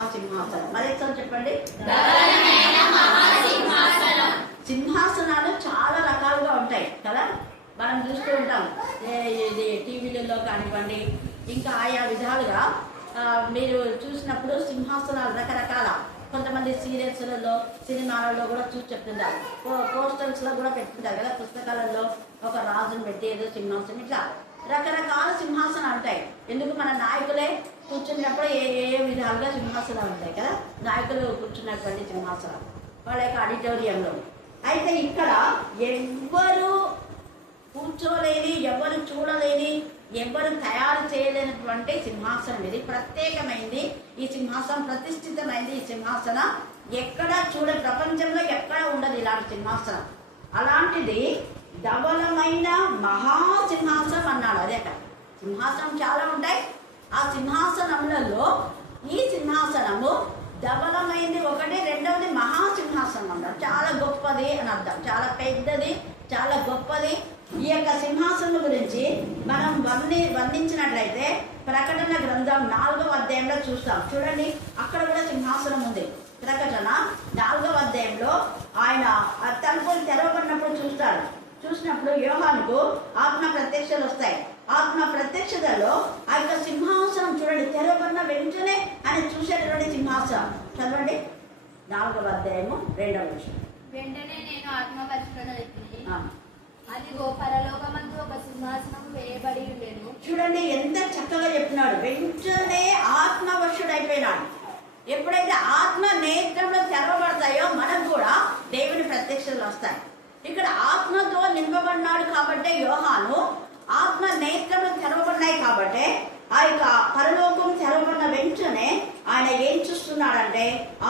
సింహాసనం మరేసారి చెప్పండి. సింహాసనాలు చాలా రకాలుగా ఉంటాయి కదా, మనం చూస్తూ ఉంటాం. ఇది టీవీలలో కానివ్వండి, ఇంకా ఆయా విధాలుగా మీరు చూసినప్పుడు సింహాసనాలు రకరకాల, కొంతమంది సీరియల్స్లలో సినిమాలలో కూడా చూసి చెప్తుంటారు, పోస్టర్స్లో కూడా పెట్టుకుంటారు కదా, పుస్తకాలలో ఒక రాజును పెట్టి ఏదో సింహాసనం, ఇట్లా రకరకాల సింహాసనాలు ఉంటాయి. ఎందుకు మన నాయకులే కూర్చున్నప్పుడు ఏ ఏ విధాలుగా సింహాసనాలు ఉంటాయి కదా, నాయకులు కూర్చున్నటువంటి సింహాసనం వాళ్ళ యొక్క ఆడిటోరియంలో. అయితే ఇక్కడ ఎవ్వరు కూర్చోలేని, ఎవరు చూడలేని, ఎవరు తయారు చేయలేనటువంటి సింహాసనం ఇది. ప్రత్యేకమైంది ఈ సింహాసనం, ప్రతిష్ఠితమైంది ఈ సింహాసనం. ఎక్కడ ప్రపంచంలో ఎక్కడ ఉండదు ఇలాంటి సింహాసనం. అలాంటిది ధవలమైన మహాసింహాసనం అన్నాడు. అదే కదా, సింహాసనం చాలా ఉంటాయి. ఆ సింహాసనములలో ఈ సింహాసనము ధవలమైంది ఒకటి, రెండవది మహాసింహాసనం అన్నాడు. చాలా గొప్పది అని అర్థం, చాలా పెద్దది, చాలా గొప్పది. ఈ యొక్క సింహాసనం గురించి మనం వర్ణించినట్లయితే ప్రకటన గ్రంథం 4వ అధ్యాయంలో చూస్తాం. చూడండి, అక్కడ కూడా సింహాసనం ఉంది. ప్రకటన 4వ అధ్యాయంలో ఆయన తలుపులు తెరవబడినప్పుడు చూస్తాడు. చూసినప్పుడు యోహానుకు ఆత్మ ప్రత్యక్షలు వస్తాయి. ఆత్మ ప్రత్యక్షతలో ఆ యొక్క సింహాసనం చూడండి, తెరవబడిన వెంటనే ఆయన చూసేటటువంటి సింహాసనం. చదవండి, 4వ అధ్యాయము 2వ వచనం. వెంటనే నేను ఆత్మ పరిశుభ్రత, అదిగో పరలోకమందు ఒక సింహాసనం వేయబడి ఉండెను. చూడండి ఎంత చక్కగా చెప్తున్నాడు. వెంటనే ఆత్మవశుడైపోయినాడు. ఎప్పుడైతే ఆత్మ నేత్రంలో తెరవబడతాయో మనకు కూడా దేవుని ప్రత్యక్షతలు వస్తాయి. ఇక్కడ ఆత్మతో నింపబడినాడు కాబట్టి యోహాను, ఆత్మ నేత్రంలో తెరవబడినాయి కాబట్టి ఆ యొక్క పరలోకం తెరవబడిన వెంటనే ఆయన ఏం చూస్తున్నాడంటే,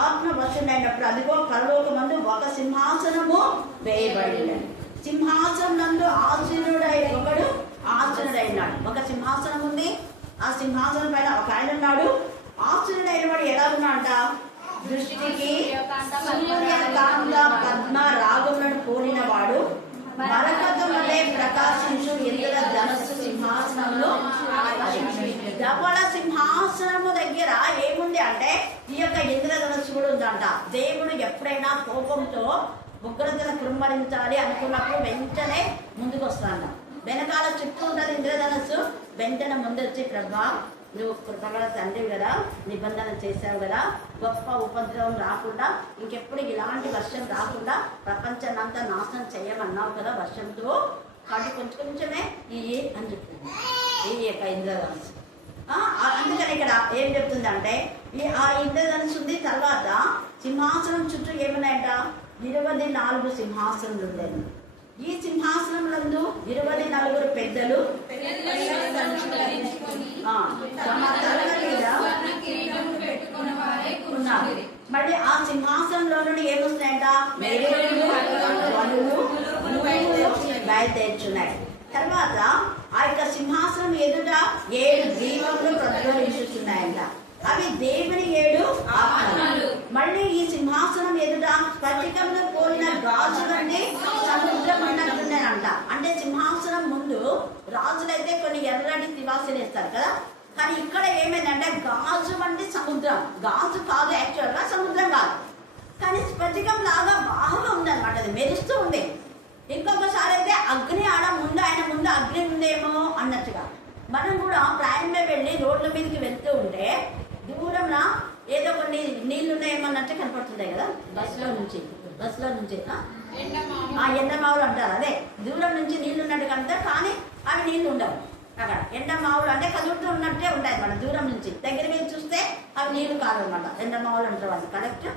ఆత్మ వశుడైనప్పుడు అదిగో పరలోకమందు ఒక సింహాసనము వేయబడి, సింహాసనం నందు ఒకడు ఆసీనుడైనాడు. ఒక సింహాసనం ఉంది, ఆ సింహాసనం పైన ఒక ఆయన ఉన్నాడు. ఆసీనుడైన వాడు ఎలా ఉన్నాడంట, దృష్టికి సూర్యకాంత పద్మ రాగములను పోలిన వాడు, మరకతం వలె ప్రకాశించు ఇంద్ర ధనస్సు సింహాసనంలో. ధవళ సింహాసనము దగ్గర ఏముంది అంటే ఈ యొక్క ఇంద్రధనస్సు కూడా ఉందంట. దేవుడు ఎప్పుడైనా కోపంతో ఉగ్రతను కుమ్మరించాలి అనుకున్నప్పుడు వెంటనే ముందుకు వస్తాడంట. వెనకాల చుట్టూ ఉంటుంది ఇంద్రధనస్సు. వెంటనే ముందొచ్చి, ప్రభా నువ్వు కృపగల తండ్రి కదా, నిబంధన చేశావు కదా, గొప్ప ఉపద్రవం రాకుండా, ఇంకెప్పుడు ఇలాంటి వర్షం రాకుండా ప్రపంచాన్ని అంతా నాశనం చేయమన్నావు కదా, వర్షంతో కాబట్టి కొంచెమే ఈ అని చెప్తుంది ఈ యొక్క ఇంద్రధనస్సు. అందుకని ఇక్కడ ఏం చెప్తుందంటే, ఆ ఇంద్రధనస్సు ఉంది. తర్వాత సింహాసనం చుట్టూ ఏమున్నాయంట, 24 సింహాసనలు ఉండేవి. ఈ సింహాసనములందు 24 పెద్దలు తమ తలల మీద ఉన్నారు. మళ్ళీ ఆ సింహాసనంలో నుండి ఏమొస్తున్నాయంట, మెరుగులు, వలులు, బయలుదేరుచున్నాయి. తర్వాత ఆ యొక్క సింహాసనం ఎదుట 7 దీపములు ప్రజ్వలించుచున్నాయంట. అవి దేవుని 7 ఆత్మలు. మళ్ళీ ఈ సింహాసనం ఎదుట స్ఫటికంలో పోలిన గాజులన్నీ సముద్రం ఉన్నట్టుండేనంట. అంటే సింహాసనం ముందు రాజులైతే కొన్ని ఎర్రటి తివాసులు వేస్తారు కదా, కానీ ఇక్కడ ఏమైందంటే గాజు వంటి సముద్రం. గాజు కాదు, యాక్చువల్గా సముద్రం కాదు, కానీ స్ఫటికం లాగా బాగా ఉందన్నమాట. అది మెరుస్తూ ఉంది. ఇంకొకసారి అయితే అగ్ని ఆయన ముందు అగ్ని ఉందేమో అన్నట్టుగా. మనం కూడా ప్రయాణమే వెళ్ళి రోడ్ల మీదకి వెళ్తూ ఉంటే దూరంలో ఏదో కొన్ని నీళ్లు ఉన్నాయేమన్నట్టు కనపడుతున్నాయి కదా, బస్సులో నుంచి ఎండమావులు అంటారు. అదే దూరం నుంచి నీళ్లు ఉన్నట్టు కనపడతాయి, కానీ అవి నీళ్లు ఉండవు. అక్కడ ఎండమావులు అంటే కదులుతూ ఉన్నట్టే ఉంటాయి మన దూరం నుంచి. దగ్గర మీద చూస్తే అవి నీళ్లు కాదు అనమాట, ఎండమావులు అంటారు వాళ్ళు. కరెక్ట్.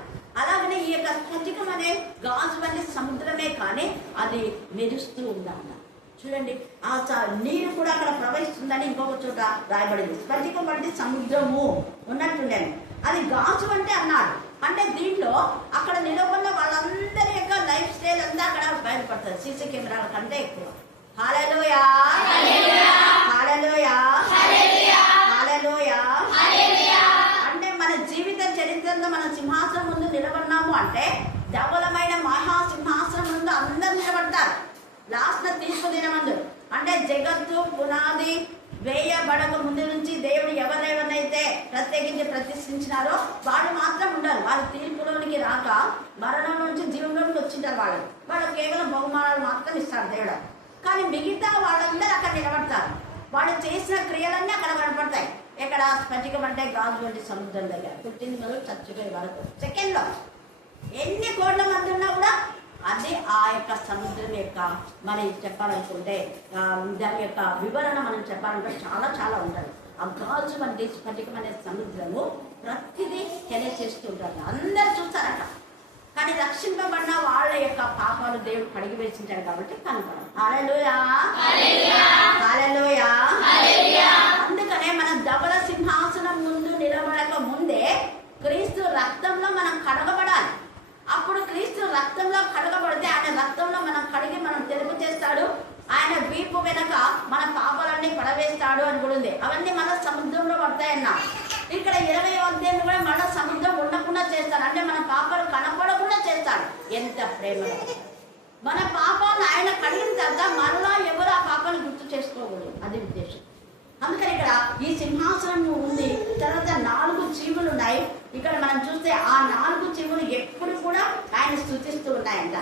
అలాగనే ఈ యొక్క స్ఫటికం అనే గాజు వంటి సముద్రమే, కానీ అది మెరుస్తూ ఉందన్న. చూడండి, ఆ నీరు కూడా అక్కడ ప్రవహిస్తుందని ఇంకొక చోట రాయబడింది. స్ఫటికం వంటి సముద్రము ఉన్నట్టుండేది. అది గాజు అంటే అన్నాడు. అంటే దీంట్లో అక్కడ నిలబడిన వాళ్ళందరి యొక్క లైఫ్ స్టైల్ అంతా అక్కడ బయటపడుతుంది సీసీ కెమెరాల కంటే ఎక్కువ. హల్లెలూయా, హల్లెలూయా, హల్లెలూయా. అంటే మన జీవిత చరిత్రలో మన సింహాసనం ముందు నిలబడినాము అంటే ధవలమైన మహాసింహాసనం ముందు అందరు నిలబడతారు. లాస్ట్ తీర్పు దినమందు అంటే జగత్తు పునాది వేయబడక ముందు నుంచి దేవుడు ఎవరెవరినైతే ప్రత్యేకించి ప్రతిష్ఠించినారో వాళ్ళు వారి తీర్పులోనికి రాక మరణం నుంచి జీవంలోనికి వచ్చింటారు. వాళ్ళు కేవలం బహుమానాలు మాత్రం ఇస్తారు దేవుడు. కానీ మిగతా వాళ్ళందరూ అక్కడ నిలబడతారు. వాళ్ళు చేసిన క్రియలన్నీ అక్కడ కనపడతాయి. ఎక్కడ? స్ఫటికం అంటే గాజు వంటి సముద్రం దగ్గర పుట్టింది మొదలు చచ్చిపోయే వరకు సెకండ్లో ఎన్ని కోట్ల మంది ఉన్నా కూడా అది ఆ యొక్క సముద్రం యొక్క మనం చెప్పాలనుకుంటే దాని యొక్క వివరణ మనం చెప్పాలంటే చాలా చాలా ఉంటుంది. ఆ గాజు వంటి స్ఫటికం అనే సముద్రము ప్రతిదీ తెలియచేస్తుంటారు. అందరు చూస్తారట. కానీ రక్షింపబడిన వాళ్ళ యొక్క పాపాలు దేవుడు కడిగి వేసింటాడు కాబట్టి కనపడదు. హల్లెలూయా, హల్లెలూయా. అందుకనే మనం ధవల సింహాసనం ముందు నిలబడక ముందే క్రీస్తు రక్తంలో మనం కడగబడాలి. అప్పుడు క్రీస్తు రక్తంలో కడగబడితే ఆయన రక్తంలో మనం కడిగి మనం తెలుపు చేస్తాడు. ఆయన వీపు వెనక మన పాపాలన్నీ పడవేస్తాడు అని కూడా ఉంది. అవన్నీ మన సముద్రంలో పడతాయన్నా. ఇక్కడ 20వ అధ్యాయం కూడా మన సముద్రం ఉండకుండా చేస్తాడు. అంటే మన పాపాలు కనపడకుండా చేస్తాడు. ఎంత ప్రేమ! మన పాపాలను ఆయన కడిగిన తర్వాత మరలా ఎవరు ఆ పాపాలను గుర్తు చేసుకోకూడదు. అది ఉద్దేశం. అందుకని ఇక్కడ ఈ సింహాసనం ఉంది. తర్వాత 4 జీవులు ఉన్నాయి. ఇక్కడ మనం చూస్తే ఆ 4 జీవులు ఎప్పుడు కూడా ఆయన స్తుతిస్తూ ఉన్నాయంట.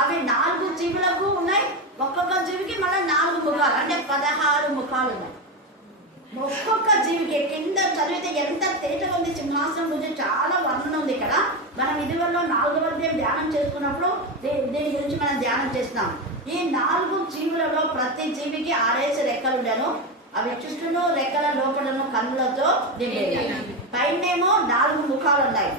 అవి 4 జీవులకు ఉన్నాయి. ఒక్కొక్క జీవికి మళ్ళీ 4 ముఖాలు, అంటే 16 ముఖాలు ఉన్నాయి. ఒక్కొక్క జీవికి కింద చదివితే ఎంత తేటగా ఉంది. సింహాసనం గురించి చాలా వర్ణన ఉంది ఇక్కడ. మనం ఇదివరలో 4వ అధ్యాయం ధ్యానం చేసుకున్నప్పుడు దీని గురించి మనం ధ్యానం చేస్తున్నాం. ఈ 4 జీవులలో ప్రతి జీవికి 6 రెక్కలు ఉండను. అవి చుట్టూను రెక్కల లోపలను కన్నులతో నిండేవి. పైనేమో 4 ముఖాలు ఉన్నాయి.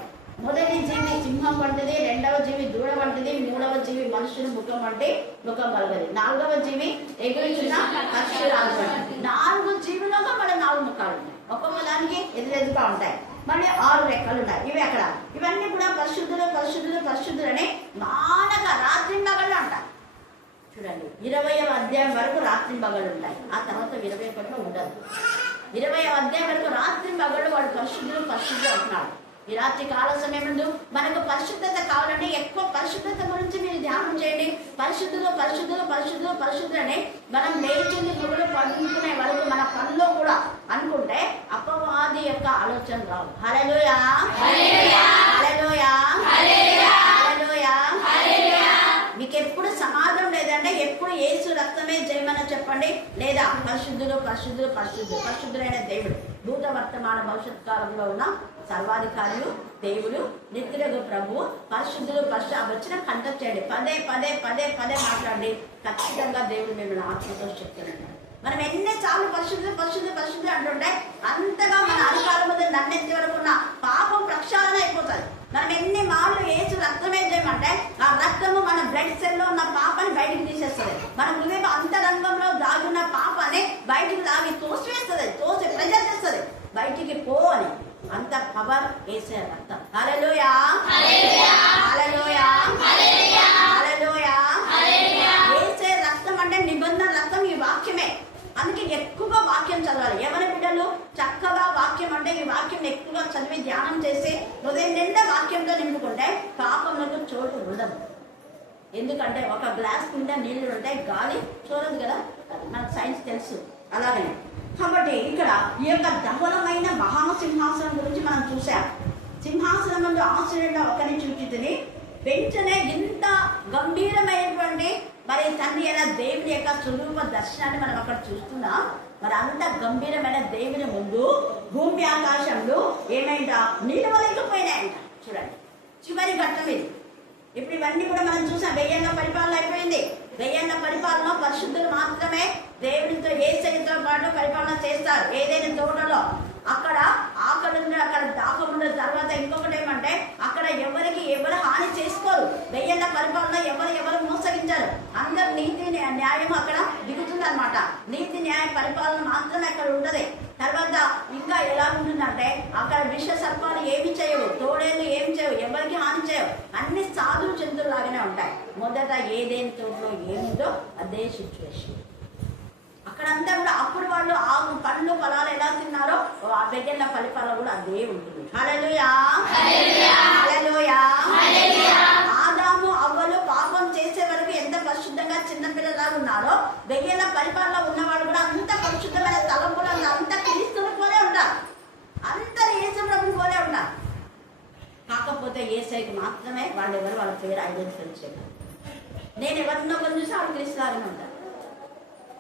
మొదటి జీవి సింహం వంటిది, 2వ జీవి దూడ వంటిది, 3వ జీవి మనుషుని ముఖం వంటి ముఖం కలగది, 4వ జీవి ఎగురుచున్న పక్షురాలు వంటిది. 4 జీవులకు మళ్ళీ 4 ముఖాలు ఉన్నాయి. ఒక్కొక్క దానికి ఎదురెదుగా ఉంటాయి. మళ్ళీ 6 రెక్కలు ఉన్నాయి. ఇవి అక్కడ ఇవన్నీ కూడా పరిశుద్ధులు పరిశుద్ధులు పరిశుద్ధులని మానక రాత్రి మగళ్ళు అంటారు. చూడండి, 20వ అధ్యాయం వరకు రాత్రి మగళ్ళు ఉంటాయి. ఆ తర్వాత 21లో ఉండదు. 20వ అధ్యాయం వరకు రాత్రి మగళ్ళు వాళ్ళు పరిశుద్ధులు పరిశుద్ధులు అంటున్నారు. ఈ రాత్రి కాల సమయం ముందు మనకు పరిశుద్ధత కావాలంటే ఎక్కువ పరిశుద్ధత గురించి మీరు ధ్యానం చేయండి. పరిశుద్ధులు పరిశుద్ధులు పరిశుద్ధులు పరిశుద్ధులని మనం లేచింది గురుడు పడుకునే వరకు మన పనిలో కూడా అనుకుంటే అపవాది యొక్క ఆలోచన రావు. హల్లెలూయా, హల్లెలూయా, హల్లెలూయా. మీకు ఎప్పుడు సమాధానం లేదంటే ఎప్పుడు యేసు రక్తమే జయమని చెప్పండి. లేదా పరిశుద్ధులు పరిశుద్ధులు పరిశుద్ధులు పరిశుద్ధులైన దేవుడు భూత వర్తమాన భవిష్యత్ కాలంలో ఉన్న సర్వాధికారులు దేవుడు నిత్యులకు ప్రభు పరిశుద్ధులు వచ్చిన కంటెక్ట్ చేయండి. పదే పదే పదే పదే మాట్లాడండి. ఖచ్చితంగా దేవుడు మిమ్మల్ని ఆత్మతో చెప్తున్నాడు. మనం ఎన్నిసార్లు పరిశుద్ధులు పరిశుద్ధులు పరిశుద్ధులు అంటుంటే అంతగా మన అధికారం మీద నన్నెత్తి వరకు ఉన్న పాపం ప్రక్షాళన అయిపోతుంది. మనం ఎన్ని మార్లు యేసు రక్తమే చేయమంటే ఆ రక్తము మన బ్లడ్ సెల్లో ఉన్న పాపాన్ని బయటికి తీసేస్తుంది. మన హృదయ అంతరంగంలో దాగున్న పాపాన్ని బయటికి లాగి తోసివేస్తుంది. తోసి ప్రెజర్ చేస్తుంది బయటికి పో అని. అంత పవర్ వేసే రక్తం. హల్లెలూయా, హల్లెలూయా, హల్లెలూయా. వేసే రక్తం అంటే నిబంధన రక్తం. ఈ వాక్యమే. అందుకే ఎక్కువగా వాక్యం చదవాలి. ఎవరి బిడ్డలు చక్కగా వాక్యం అంటే ఈ వాక్యం ఎక్కువగా చదివి ధ్యానం చేసి హృదయం నిండా వాక్యంతో నింపుకుంటే పాపములకు చోటు ఉండదు. ఎందుకంటే ఒక గ్లాస్ నిండా నీళ్లు ఉంటాయి, గాలి చూడదు కదా, మనకు సైన్స్ తెలుసు. అలాగనే కాబట్టి ఇక్కడ ఈ యొక్క ధవలమైన మహాసింహాసనం గురించి మనం చూసాం. సింహాసనం ముందు ఆశ్చర్యంగా ఒకరిని చూచితిని. వెంటనే ఇంత గంభీరమైనటువంటి మరి తండ్రి అయిన దేవుని యొక్క స్వరూప దర్శనాన్ని మనం అక్కడ చూస్తున్నాం. మరి అంత గంభీరమైన దేవుని ముందు భూమి ఆకాశంలో ఏమైందా నిలవలేకపోయినాయంట. చూడండి, చివరి ఘట్టం ఇది. ఇప్పుడు ఇవన్నీ కూడా మనం చూసాం. 1000 ఏళ్ల పరిపాలన అయిపోయింది. 1000 ఏళ్ల పరిపాలన పరిశుద్ధులు మాత్రమే దేవునితో యేసయ్యతో పాటు పరిపాలన చేస్తారు. ఏదైనా తోటలో అక్కడ ఆకలి ఉంది, అక్కడ దాహం ఉన్న తర్వాత ఇంకొకటి ఏమంటే అక్కడ ఎవరికి ఎవరు హాని చేసుకోరు. 1000 ఏళ్ల పరిపాలన ఎవరు మోసగించారు. అందరు నీతి న్యాయం అక్కడ దిగుతుంది అనమాట. నీతి న్యాయ పరిపాలన మాత్రమే అక్కడ ఉండదు. తర్వాత ఇంకా ఎలా ఉంటుందంటే అక్కడ విష సర్పాలు ఏమి చేయవు, తోడేళ్ళు ఏమి చేయవు, ఎవరికి హాని చేయవు. అన్ని సాధు జంతువులు లాగానే ఉంటాయి. మొదట ఏదేని తోటలో ఏముందో అదే సిచ్యువేషన్ అక్కడంతా కూడా. అప్పుడు వాళ్ళు ఆ పండ్లు ఫలాలు ఎలా తిన్నారో ఆ 1000 ఏళ్ల పరిపాలన కూడా అదే ఉంటుంది. హల్లెలూయా, హల్లెలూయా. ఆదాము అవ్వలు పాపం చేసే వరకు ఎంత పరిశుద్ధంగా చిన్నపిల్లలాగా ఉన్నారో 1000 ఏళ్ల పరిపాలన ఉన్నవాళ్ళు కూడా అంత పరిశుద్ధమైన తలంపులు అంత క్రీస్తుని పోలే ఉంటారు. అంత యేసు ప్రభుని పోలే ఉంటారు. కాకపోతే యేసయ్యకి మాత్రమే వాళ్ళెవరు వాళ్ళ పేరు ఐడెంటిఫై చేయగలరు. నేను ఎవరినో కొన్ని చూసి వాళ్ళు క్రీస్తులాగానే ఉంటారు.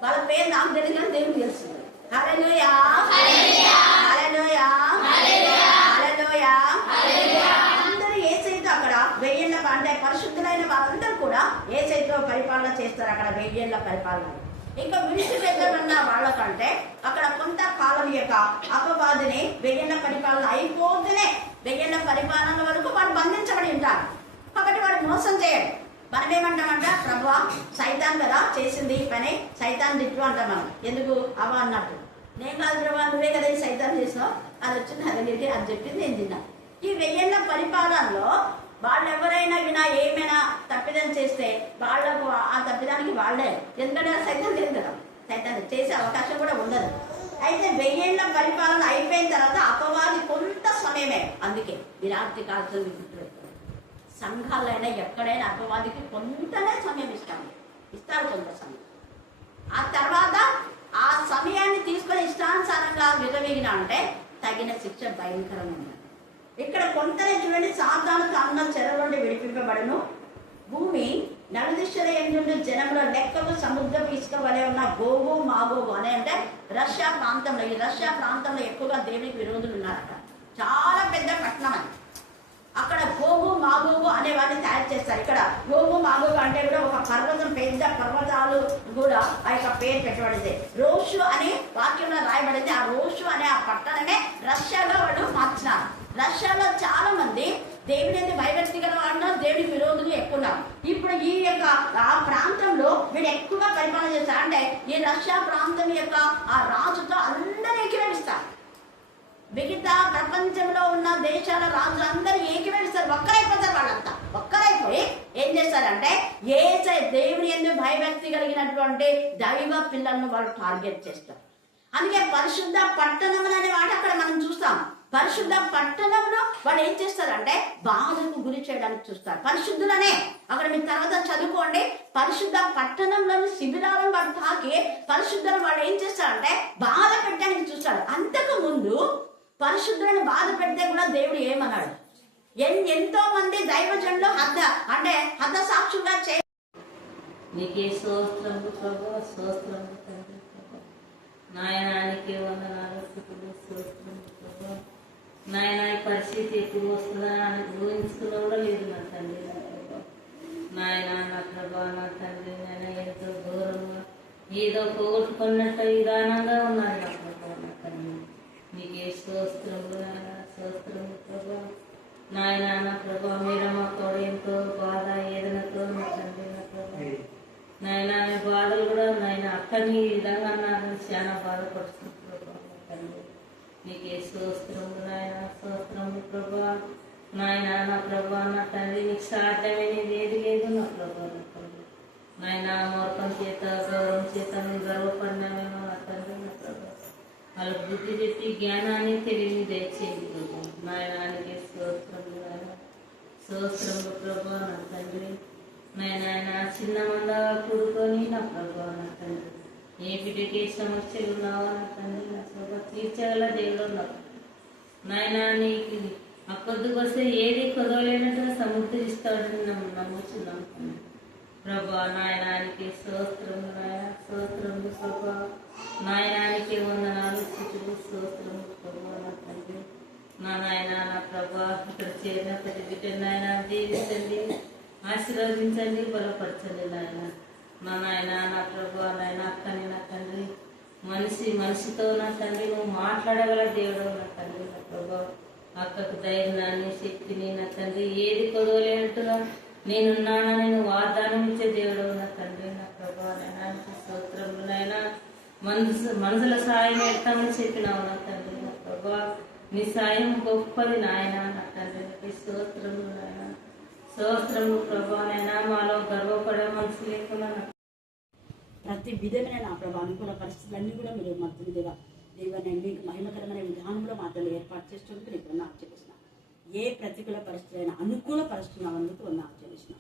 వాళ్ళ పేరు నాకు తెలియదు కానీ దేవుడికి తెలుస్తుంది. హల్లెలూయా హల్లెలూయా హల్లెలూయా. అందరూ యేసయ్యతో అక్కడ 1000 ఏళ్ల అంటే పరిశుద్ధులైన వాళ్ళందరూ కూడా యేసయ్యతో పరిపాలన చేస్తారు అక్కడ 1000 ఏళ్ల పరిపాలన. ఇంకా విడిచి వెళ్ళమన్న వాళ్ళకంటే అక్కడ కొంతకాలం యొక్క అపవాదిని 1000 ఏళ్ల పరిపాలన అయిపోతేనే 1000 ఏళ్ల పరిపాలన వరకు వాడు బంధించబడి ఉంటారు. కాబట్టి వాడు మోసం చేయడు. మనం ఏమంటామంట, ప్రభువా సైతాన్ కదా చేసింది ఈ పని, సైతాన్ తిట్టు అంటాం మనం. ఎందుకు అవ అన్నట్టు. నేను కాదు ప్రభా, నువ్వే కదా ఈ సైతాన్ చేసావు, అది వచ్చింది అది అని చెప్పింది నేను తిన్నా. ఈ 1000 ఏళ్ల పరిపాలనలో వాళ్ళు ఎవరైనా వినా ఏమైనా తప్పిదం చేస్తే వాళ్ళకు ఆ తప్పిదానికి వాళ్ళే, ఎందుకంటే సైతం లేదు కదా, సైతం చేసే అవకాశం కూడా ఉండదు. అయితే 1000 ఏళ్ల పరిపాలన అయిపోయిన తర్వాత అపవాది కొంత సమయమే. అందుకే విరాక్తి కాల్సిన సంఘాలైనా ఎక్కడైనా అపవాదికి కొంతనే సమయం ఇస్తారు కొంత సమయం. ఆ తర్వాత ఆ సమయాన్ని తీసుకొని ఇష్టానుసారంగా విరవీగిన అంటే తగిన శిక్ష భయంకరంగా ఉంది. ఇక్కడ కొంతనే చూడండి, సాతాను తాను చెర నుండి విడిపింపబడను, భూమి నలుదిశల ఎందు జనంలో లెక్కకు సముద్రం ఇసుక వలె ఉన్న గోగు మాగోగు అనే అంటే రష్యా ప్రాంతంలో, ఈ రష్యా ప్రాంతంలో ఎక్కువగా దేవునికి విరోధులు ఉన్నారట. చాలా పెద్ద పట్టణం అది. అక్కడ గోగు మాగోగు అనే వాటిని తయారు చేస్తారు. ఇక్కడ గోగు మాగోగు అంటే కూడా ఒక పర్వతం, పెద్ద పర్వతాలు కూడా ఆ యొక్క పేరు పెట్టబడింది. రోషు అని వాక్యంలో రాయబడింది. ఆ రోషు అనే ఆ పట్టణమే రష్యాలో వాళ్ళు మార్చినారు. రష్యాలో చాలా మంది దేవుని అయితే భయభక్తి గల వాళ్ళు, దేవుని విరోధులు ఎక్కువ ఉన్నారు. ఇప్పుడు ఈ యొక్క ఆ ప్రాంతంలో వీడు ఎక్కువగా పరిపాలన చేస్తారు. అంటే ఈ రష్యా ప్రాంతం యొక్క ఆ రాజుతో అందరూ ఏకీభవిస్తారు. మిగతా ప్రపంచంలో ఉన్న దేశాల రాజులు అందరూ ఏకీభవిస్తారు, ఒక్కరైపోతారు. వాళ్ళంతా ఒక్కరైపోయి ఏం చేస్తారంటే దేవుని ఎందుకు భయభక్తి కలిగినటువంటి దైవ పిల్లలను వాళ్ళు టార్గెట్ చేస్తారు. అందుకే పరిశుద్ధ పట్టణం అనే మాట అక్కడ మనం చూస్తాం. పరిశుద్ధ పట్టణంలో వాళ్ళు ఏం చేస్తారంటే బాధకు గురి చేయడానికి చూస్తారు. పరిశుద్ధులనే అక్కడ మీరు తర్వాత చదువుకోండి. పరిశుద్ధ పట్టణంలోని శిబిరాలను వాళ్ళు తాకి పరిశుద్ధులను వాళ్ళు ఏం చేస్తారంటే బాధ పెట్టడానికి చూస్తాడు. అంతకు ముందు పరిశుద్ధులను బాధ పెడితే కూడా దేవుడు ఏమన్నాడు, ఎంతో మంది దైవజనులు హత సాక్షులుగా చే నీకే స్తోత్రము ప్రభువా, స్తోత్రము తండ్రి. నాయనానికి వందనాలు, స్తుతులు, స్తోత్రము ప్రభువా. నాయన ఈ పరిస్థితి ఎప్పుడు వస్తుందా అని ఊహించుకున్నా కూడా లేదు నా తండ్రి. నాయన నా ప్రభా, నా తండ్రి, నేను ఎంతో దూరంగా ఏదో పోగొట్టుకున్నట్టు విధానంగా ఉన్నాను నా ప్రభా, నా తండ్రి. నీకే స్తోత్రములు నాయన, స్తోత్రము ప్రభా. నాయన నా ప్రభా, మీరు మా తోడు ఎంతో బాధ ఏదనతో నా తండ్రి, నా ప్రభా. నాయన మీ బాధలు కూడా నాయన అక్కడిని ఈ విధంగా అన్నారని చాలా బాధపడుతుంది ప్రభా, నా తండ్రి. నీకే స్తోత్రము నాయన, స్తోత్రము ప్రభా. నాయన నా ప్రభా, నా తండ్రి, నీకు సాధ్యమైనది ఏది లేదు నా ప్రభా, నా తండ్రి. నాయన మూర్ఖం చేత గౌరవం చేత నేను గర్వపడినామేమో నా తండ్రి, నా ప్రభా. వాళ్ళ బుద్ధి చెప్పి జ్ఞానాన్ని తెలివిని దయచేయండి ప్రభా. నాయనానికి స్తోత్రము నాయన, స్తోత్రము ప్రభా, నా తండ్రి. నాయన చిన్న మందగా కూడుకొని నా ప్రభా, నా తండ్రి, ఏ బిడ్డకి సమస్యలు ఉన్నావో నా తండ్రి, నా ప్రభా తీర్చగల దేవుడు ఉన్నావు నాయన. నీకు ఆ పొద్దుకు వస్తే ఏది కొదవలేనట్టుగా సముద్రిస్తాడని నమ్ముచున్నాం ప్రభా. నాయనానికి స్తోత్రము నాయన, స్తోత్రము ప్రభా. నాయనానికి వందనాలు, స్తుతులు, స్తోత్రము ప్రభా, నా తండ్రి. నా నాయన నా ప్రభా, ఇక్కడ చేరిన ప్రతి బిడ్డ నాయన దీవించండి, ఆశీర్వదించండి, బలపరచండి నాయన. నా నాయన నా ప్రభా, నాయన అక్కని నా తండ్రి, మనిషితో నా తండ్రి నువ్వు మాట్లాడగల దేవుడు నా తండ్రి, నా ప్రభా. అక్కకు ధైర్యాన్ని, శక్తిని నా తండ్రి, ఏది కొదవలేనట్టుగా నేనున్నానని నువ్వు వాగ్దానం ఇచ్చే దేవుడు నా తండ్రి, నా ప్రభా. నాయన స్తోత్రములు నాయన. మనసుల సాయం ఎడతామని చెప్పినావు నా తండ్రి, నా ప్రభా. నీ సాయం గొప్పది నాయన, నా తండ్రి. స్తోత్రములు నాయన, స్తోత్రము ప్రభా. నాయన మాలో గర్వపడే మనసు లేకుండా ప్రతి విధమైన నా ప్రభా అనుకూల పరిస్థితులన్నీ కూడా మీరు మధ్యగా దేవాన్ని మీకు మహిమకరమైన విధానంలో మాత్రం ఏర్పాటు చేసేందుకు నీకు నాకు చెల్లిసిన ఏ ప్రతికూల పరిస్థితులైనా అనుకూల పరిస్థితులు అందుకు నాకు చెల్లిసిన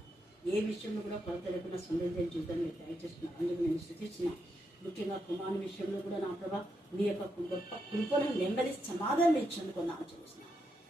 ఏ విషయంలో కూడా కొరత లేకుండా సమృద్ధి జీవితాన్ని మీరు దయచేస్తున్నాను. అందుకు నేను స్థుతిస్తున్నా. ముఖ్యంగా కుమారుని విషయంలో కూడా నా ప్రభా నీ యొక్క గొప్ప కృపను నెమ్మది సమాధానం ఇచ్చేందుకు నాకు చెల్లిసిన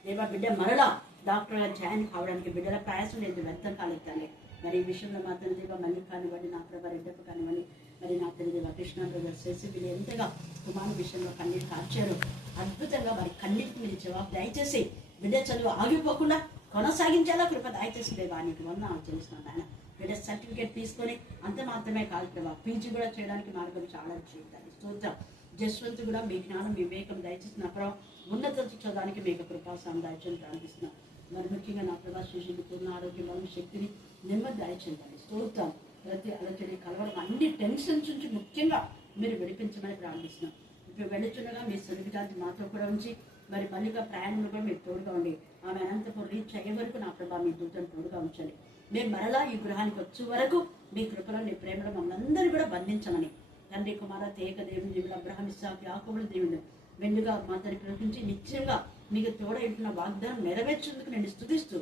దేవా. బిడ్డ మరలా డాక్టర్గా జాయిన్ కావడానికి బిడ్డల ప్రయాసం లేదు, వ్యర్థం కాలేదు తండ్రి. మరి ఈ విషయంలో మా తండ్రి దేవ మళ్ళీ కానివ్వండి, నా ప్రభా రెడ్డప్ప కానివ్వండి, మరి నా తండ్రి దేవ కృష్ణ బ్రదర్ చేసి వీళ్ళు ఎంతగా కుమారు విషయంలో కన్నీరు కార్చారు. అద్భుతంగా వారి కన్నీటికి మీరు జవాబు దయచేసి బిడ్డ చదువు ఆగిపోకుండా కొనసాగించేలా కృప దయచేసి దేవా నీకు వందనాలు చేస్తున్నాను ఆయన. బిడ్డ సర్టిఫికేట్ తీసుకొని అంత మాత్రమే కాదు ప్రభా, పీజీ కూడా చేయడానికి మార్గం చాలా చేయాలి. స్తోత్రం. జస్వంత్ కూడా మీ జ్ఞానం వివేకం దయచేసి నా ప్రభావ ఉన్నత చదవడానికి మీకు కృపాసాం దయచేసి ప్రార్థిస్తున్నాం. మరి ముఖ్యంగా నా ప్రభా శిశువులు పూర్ణ ఆరోగ్యం బలం శక్తిని నెమ్మది దయచేయండి. స్తోత్రం. ప్రతి అలచడి కలవడం అన్ని టెన్షన్స్ నుంచి ముఖ్యంగా మీరు విడిపించమని ప్రార్థిస్తున్నాం. ఇప్పుడు వెళుతుండగా మీ సన్నిధాన్ని మాతో కూడా ఉంచి మరి మళ్ళీగా ప్రయాణంలో కూడా మీరు తోడుగా ఉండి ఆమె అనంతపురం రీచ్ అయ్యే వరకు నా ప్రభా మీ దూతను తోడుగా ఉంచండి. మేము మరలా ఈ గృహానికి వచ్చే వరకు మీ కృపలో నీ ప్రేమలో మమ్మల్ని అందరూ కూడా బంధించమని తండ్రి కుమార తేక దేవుని దేవుడు అబ్రహాం ఇస్సాకు యాకోబుల దేవుడు మెండుగా మా తల్లి ప్రకటించి నిశ్చయంగా మీకు తోడైన వాగ్దానం నెరవేర్చేందుకు నేను స్తుతిస్తూ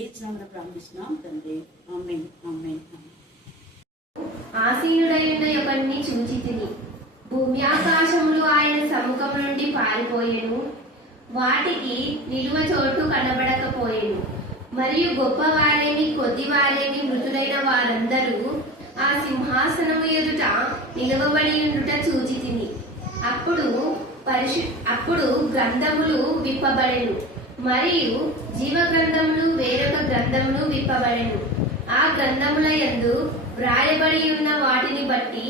ఏసునామమున ప్రార్థిస్తున్నాం తండ్రి. ఆమేన్ ఆమేన్. ఆసీనుడైన ఒకరిని చూచి తిని భూమి ఆకాశములు ఆయన సముఖం నుండి పారిపోయెను, వాటికి నిలువ చోటు కనబడకపోయెను. మరియు గొప్పవారేమి కొద్దివారేమి మృతులైన వారందరూ ఆ సింహాసనము ఎదుట నిలువబడి ఉండుట చూచి తిని అప్పుడు గ్రంథములు విప్పబడెను, మరియు జీవ గ్రంథములు వేరొక గ్రంథములు విప్పబడెను. ఆ గ్రంథముల యందు వ్రాయబడి ఉన్న వాటిని బట్టి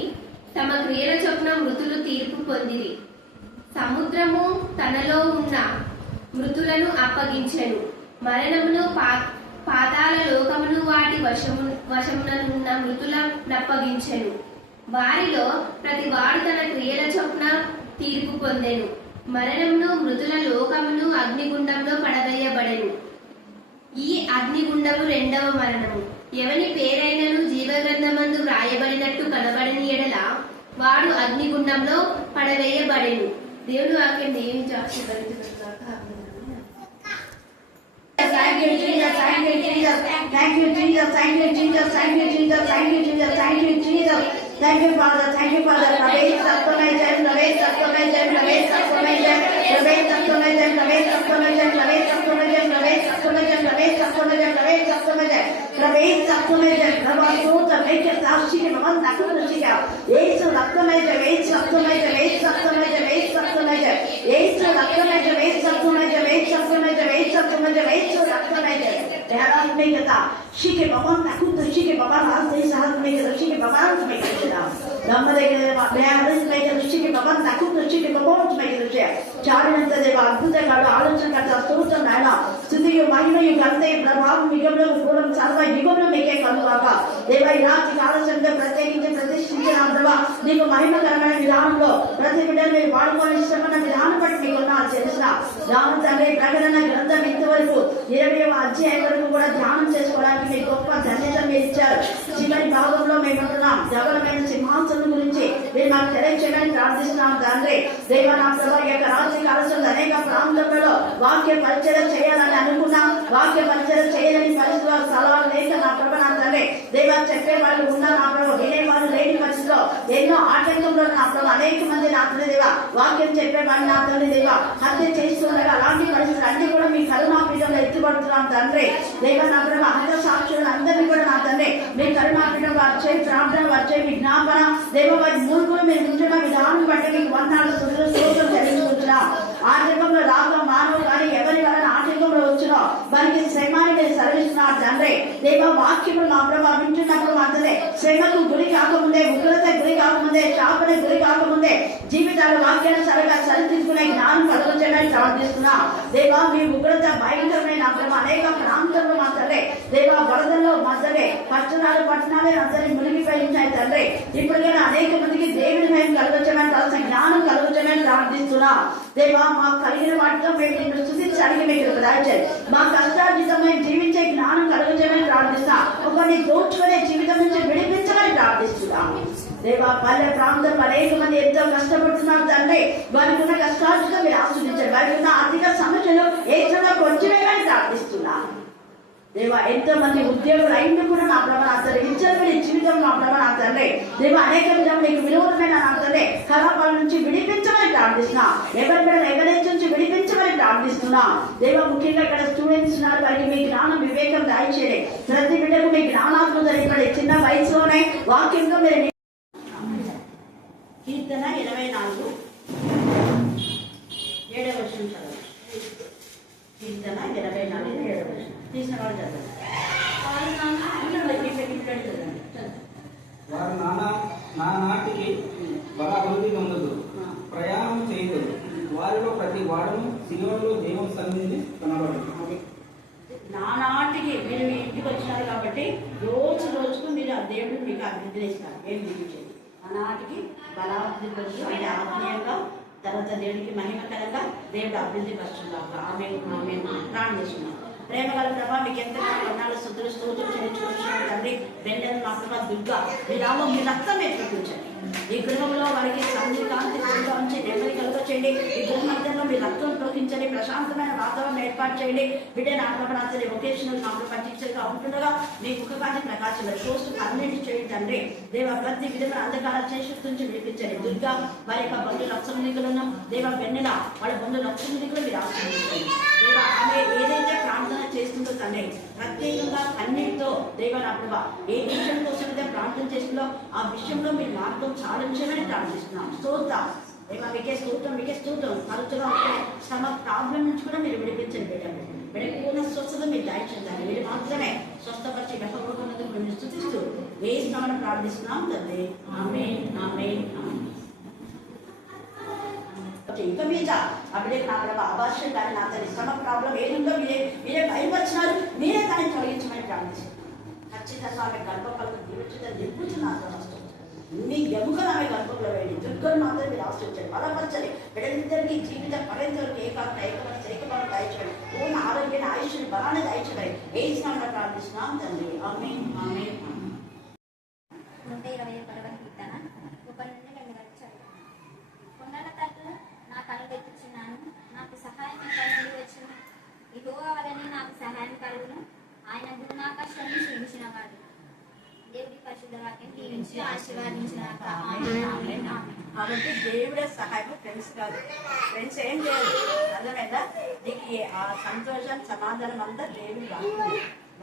తమ క్రియల చొప్పున మృతులు తీర్పు పొందిరి. సముద్రము తనలో ఉన్న మృతులను అప్పగించెను, మరణమును పాతాళ లోకమును వాటి వశముననున్న మృతులను అప్పగించెను. వారిలో ప్రతి వాడు తన క్రియల చొప్పున తీర్పు పొందెను. మరణమును మృతుల లోకమును అగ్నిగుండంలో పడవేయబడెను. ఈ అగ్నిగుండము రెండవ మరణము. ఎవని పేరైనను జీవగ్రంథమందు వ్రాయబడినట్టు కనబడని ఎడల వాడు అగ్నిగుండంలో పడవేయబడెను. దేవుని వాక్యం దీవించి ఆశీర్వదించుగాక. Thank you, Jesus. Thank you, Jesus. Thank you, Jesus. Thank you, Jesus. Thank you, Jesus. Thank you, Jesus. Thank you, Jesus. Thank you, Father. Thank you, Father. Praise Satyamayam, praise Satyamayam, praise Satyamayam, praise Satyamayam, praise Satyamayam, praise Satyamayam, praise Satyamayam, praise Satyamayam, praise Satyamayam, praise Satyamayam. Prabhu, make it sashi ke bhavan nakul ruchika. Yesu Satyamayam, Yesu Satyamayam, Yesu Satyamayam, Yesu Satyamayam, Yesu Satyamayam, Yesu Satyamayam, Yesu Satyamayam, Yesu Satyamayam, Yesu Satyamayam. Teharan make it shike bhavan nakul shike bhavan asli sahal make it shike bhavan make it. చాలినంత దేవ అద్భుతంగా ఆలోచన స్తోత్రం నాయన. స్తుతియు మహిమయు ఘనతయు ప్రభావం యుగంలో పూర్వం సర్వ యుగంలో మీకే కలుగాక. దేవ ఈ రాత్రి ఆలోచనగా ప్రత్యేకించి ప్రతిష్ఠించిన ప్రభా నీకు మహిమకరమైన విధానంలో ప్రతి బిడ్డలు మీరు వాడుకోని ఇష్టమైన విధానం బట్టి మీకు చేసిన దాని తండ్రి ప్రకటన గ్రంథం ఇంతవరకు 20వ అధ్యాయం వరకు కూడా ధ్యానం చేసుకోవడానికి మీకు గొప్ప ధన్యత మీరు ఇచ్చారు. చివరి భాగంలో మేము ఉంటున్నాం. జగలమైన సింహాసనం గురించి మీరు మాకు తెలియచేయడానికి ప్రార్థిస్తున్నాం తండ్రి. దేవ నా ప్రభా ఈ యొక్క రాత్రి కాలశంలో అనేక ప్రాంతాలలో వాక్య పరిచయం చేయాలని అనుకున్నాం. వాక్య పరిచయం చేయాలని పరిస్థితుల్లో స్థలాలు లేక నా ప్రభా నా తండ్రి దేవ చెప్పే వాళ్ళు ఉన్న నా ప్రభా వినే వాళ్ళు లేని పరిస్థితిలో ఎన్నో ఆటంకంలో నా ప్రభా అనేక మంది నా తండ్రి దేవ వాక్యం చెప్పే వాళ్ళు నా తండ్రి దేవ హత్య చేస్తుండగా అలాంటి పరిస్థితులు అన్ని కూడా మీ కరుణాపీఠంలో ఎత్తుపడుతున్నాం తండ్రి. దేవ నా ప్రభా హత్య సాక్షులు అందరినీ కూడా నా తండ్రి మీ కరుణాపీఠం వచ్చే ప్రార్థన వచ్చే విజ్ఞాపన దేవ వారి మూర్ఖులు మీరు ఉంటున్న విధానం బట్టి మీకు వందనాలు స్తోత్రం చెల్లించుకుంటున్నాం. ఆటంకంలో రాగం మానవు కానీ ఎవరి వలన ఆటంకంలో వచ్చినో వారికి శ్రమాన్ని మీరు సర్విస్తున్నారు తండ్రి. దేవ వాక్యములు మా ప్రభావ వింటున్నప్పుడు మాత్రమే శ్రమకు గురి కాకముందే ఉగ్రత గురి కాకముందే శాపన గురి కాకముందే జీవితాల వాక్యాన్ని సరిగా సరిదిద్దుకునే జ్ఞానం కలుగజేయడానికి ప్రార్థిస్తున్నాం. దేవా మీ ఉగ్రత భయంకరమైన ప్రభావ అనేక ప్రాంతంలో మాత్రమే దేవ వరదల్లో మాత్రమే పట్టణాలే అందరి మునిగిపోయించాయి తండ్రి. ఇప్పటికైనా అనేక మందికి దేవుని భయం కలుగజేయమని కావాల్సిన జ్ఞానం కలుగజేయమని ప్రార్థిస్తున్నాం. దేవా మాకు కలిగిన వాటితో మేము నిన్ను స్తుతించడానికి మీకు దయచేయండి. మా కష్టార్జితమైన జీవించే జ్ఞానం కలుగజేయమని ప్రార్థిస్తాం. ఒకరిని దోచుకునే జీవితం నుంచి విడిపించమని ప్రార్థిస్తున్నాం. దేవా పల్లె ప్రాంతంలో అనేక మంది ఎంతో కష్టపడుతున్నారు తండ్రి. వారికి ఉన్న కష్టార్జితం మీరు ఆస్వాదించండి. వారికి ఉన్న ఆర్థిక సమస్యలు ఏ చోట కొంచెమేమని ప్రార్థిస్తున్నాం. దేవా ఎంతో మంది ఉద్యోగులు అయిన కూడా నా ప్రభా నా తండ్రి విద్యార్థి జీవితం నా ప్రభా నా తండ్రి దేవా అనేక విధంగా నీకు విలువలమైన నా తండ్రి కళాపాల నుంచి విడిపించమని ప్రార్థిస్తున్నా. ఎవరి నుంచి విడిపించమని ప్రార్థిస్తున్నా. దేవా ముఖ్యంగా ఇక్కడ స్టూడెంట్స్ ఉన్నారు, వారికి మీ జ్ఞానం వివేకం దాయిచేయండి. ప్రతి బిడ్డకు మీ జ్ఞానాత్మక ఇక్కడ చిన్న వయసులోనే వాక్యంగా మీరు కీర్తన 24 7వ వచనం చదవండి. కీర్తన 24 7వ వచనం తీసిన వాళ్ళు చదవండి. వారు నా నాటికి బలాభివృద్ధి పొందదు, ప్రయాణం చేయదు. వారిలో ప్రతి వాడను సియోనులో దేవుని సన్నిధిని కనబడదు. నానాటికి మీరు మీ ఇంటికి వచ్చినారు కాబట్టి రోజు రోజుకు మీరు ఆ దేవుడు మీకు అభివృద్ధి ఇస్తారు. ఏం చూపించేది ఆనాటికి బలాభివృద్ధి పరుస్తూ అంటే ఆత్మీయంగా, తర్వాత దేవుడికి మహిమకరంగా దేవుడు అభివృద్ధి పరుచున్నాక ఆమె ప్రాణం చేస్తున్నారు. ప్రేమ గల ప్రభా మీకు ఎంత వర్ణాలు శుద్ధులు స్తోత్రం చెల్లించుకుంటున్నాడు తండ్రి. వెంటనే మా ప్రభా దుర్గా మీ నామం మీ రక్తం ఎత్తుకుంచండి. ఈ గృహంలో వారికి సంధి కాంతి ఉంచి నెమ్మది కలుగచేయండి. ఈ గృహ మధ్యలో మీ రక్తం ప్రోగించండి. ప్రశాంతమైన వాతావరణం ఏర్పాటు చేయండి. బిడ్డ నా ప్రభా వొకేషనల్ నా ప్రభా టీచర్గా ఉంటుండగా మీ ముఖకాంతి ప్రకాశం షోస్ అన్నింటి చేయండి తండ్రి. దేవ ప్రతి విధమైన అంధకార చేసి నుంచి వినిపించండి. దుర్గా వారి యొక్క బంధు లక్షణికులను దేవ వెన్నెల వాళ్ళ బంధు లక్షణికులు మీరు ఆశ్రయించండి. దేవ ఆమె ఏదైతే ప్రార్థన చేస్తుందో తండ్రి ప్రత్యేకంగా అన్నిటితో దేవ నా ప్రభా ఏ విషయం కోసం అయితే ప్రార్థన చేస్తుందో ఆ విషయంలో మీ మార్గం సాధించమని ప్రార్థిస్తున్నాం. స్తోత్రం దేవా మీకే స్తోత్రం. తరచుగా తమ ప్రాబ్లం నుంచి కూడా మీరు విడిపించండి. బిడ్డకు పూర్ణ స్వస్థత మీరు దాయించండి. మీరు మాత్రమే స్వస్థపరిచి గర్భపడుతున్నందుకు మేము స్తుతిస్తూ వేస్తున్నామని ప్రార్థిస్తున్నాం తండ్రి. ఆమేన్ ఆమేన్ ఆమేన్. ఇంకా మీద అప్పుడే నా ప్రభా అభాషణ కానీ నా తల్లి శ్రమ ప్రాబ్లం ఏదుందో మీరే భయపరిచినారు. మీరే దాన్ని తొలగించమని ప్రార్థిస్తున్నాం. ఖచ్చితంగా ఆమె గర్భఫలం దీవించుదని నింపుతున్నారు. మీ ఎముకలు ఆమె గర్భంలో వేయండి. దుర్గలు మాత్రం మీరు ఆశ్రయించండి, బలపరచండి. బిడ్డలిద్దరికీ జీవిత పర్యంతరకు ఏకబలం దాయించండి. పూర్ణ ఆరోగ్యాన్ని ఆయుష్ని బలాన్ని దాయించండి. ఏ స్నామంలో ప్రార్థిస్తున్నాం తండ్రి. ఆమేన్ ఆమేన్. 121వ కీర్తన 1 నుండి 2 వరకు చదువుతాను. కొండల తట్టు నా కళ్ళు తెచ్చుచున్నాను, నాకు సహాయం ఎక్కడి నుండి వచ్చును? యెహోవా వలనే నాకు సహాయం కలుగును. ఆయన భూమాకాశం సృజించినవాడు. దేవుడి పరిశుద్ధ వాక్యం దీవించి ఆశీర్వాదించిన కాబట్టి దేవుడే సహాయం, ఫ్రెండ్స్ కాదు. ఫ్రెండ్స్ ఏం చేయదు, అర్థమైందా? నీకు ఆ సంతోషం సమాధానం అంతా దేవుడి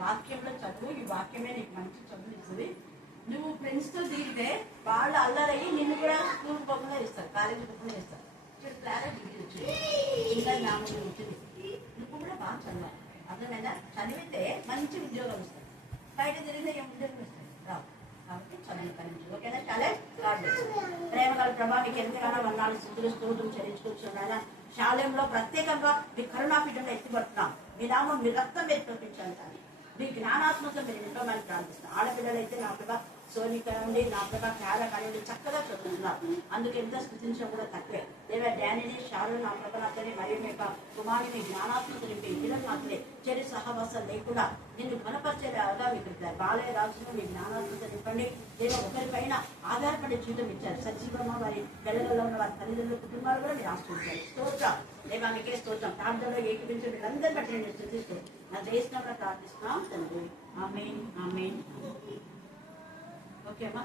వాక్యంలో చదువు. ఈ వాక్యమే నీకు మంచి చదువు ఇస్తుంది. నువ్వు ఫ్రెండ్స్తో దిగితే వాళ్ళు అల్లరయ్యి నిన్ను కూడా స్కూల్ బొమ్మలో ఇస్తారు, కాలేజీ బొమ్మలో ఇస్తారు. క్లారెట్ డిగ్రీ వచ్చింది, ఇంకా నామూలు వచ్చింది. నువ్వు కూడా బాగా చదవాలి, అర్థమైందా? చదివితే మంచి ఉద్యోగం ఇస్తారు. బయట తిరిగితే ఏం ఉద్యోగం ఇస్తారు రావు. కాబట్టి చదువు కలిగి ఓకేనా? చాలా ప్రేమ గల ప్రభా మీకు ఎంతగానో వందనాలు స్థుతులు స్తోత్రం చెల్లించుకుంటున్నాను. శాలయంలో ప్రత్యేకంగా మీ కరుణాపీఠంలో ఎత్తిపడుతున్నాం. మీ నామం మీ రక్తం మీరు చూపించాలి కానీ మీ జ్ఞానాత్మకం మీరు నింపమని ప్రార్థిస్తున్నాం. ఆడపిల్లలైతే నా ప్రభా సోనిక నుండి నా ప్రభా క్యారా కానివ్వండి చక్కగా చదువుతున్నారు. అందుకు ఎంత స్థుతించడం కూడా తక్కువే. దేవ డానిని షారు నా ప్రభాతని మరియు మీ యొక్క కుమారుని జ్ఞానాత్మక నింపి పిల్లలు మాత్రమే చెడు సహవాసం లేకుండా నిన్ను బలపరిచేలాగా మీకు బాలయ్య రాజును మీ జ్ఞానాత్మక నింపండి. దేవ ఒకరిపైన ఆధారపడే జీవితం ఇచ్చారు. సజీవమ్మ వారి పిల్లలలో ఉన్న వారి తల్లిదండ్రుల కుటుంబాలు కూడా మీరు ఆశ్రయించారు. స్తోత్రం దేవా మీకే స్తోత్రం. ప్రార్థనలో ఏకీపించే వీళ్ళందరి బట్టి నేను స్థుతిస్తూ నా దేశంలో ప్రార్థిస్తున్నాం తండ్రి. ఆమేన్ ఆమేన్. ఓకే అమ్మా.